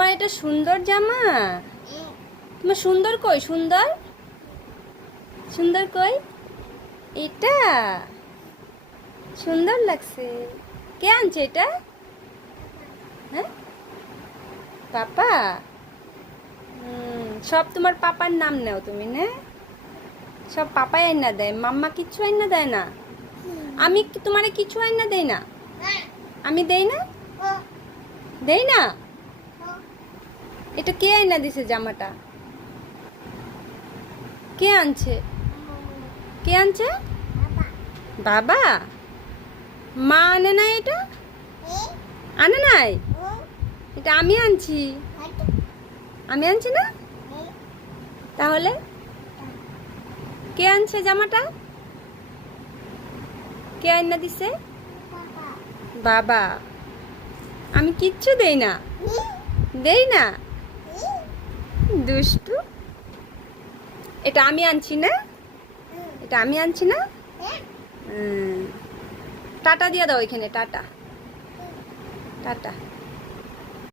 তোমার এটা সুন্দর জামা। তোমার সুন্দর কই? সুন্দর সুন্দর কই? এটা সুন্দর লাগছে। কে আনছে এটা? হ্যাঁ, পাপা। সব তোমার পাপার নাম নাও তুমি না? সব পাপাই আইনা দেয়, মাম্মা কিচ্ছু আইনা দেয় না। আমি তোমারে কিছু আইনা দেই না। আমি দেই না, দেই না। এটা কে আইনা দিছে জামাটা? কে আনছে? কে আনছে? বাবা। মা আনে নাই এটা? আনে নাই? এটা আমি আনছি। আমি আনছি না? তাহলে কে আনছে জামাটা? কে আইনা দিছে? বাবা। আমি কিচ্ছু দেই না, দেই না। দুষ্টু। এটা আমি আনছি না? এটা আমি আনছি না? টাটা দিয়ে দাও এখানে, টাটা টাটা।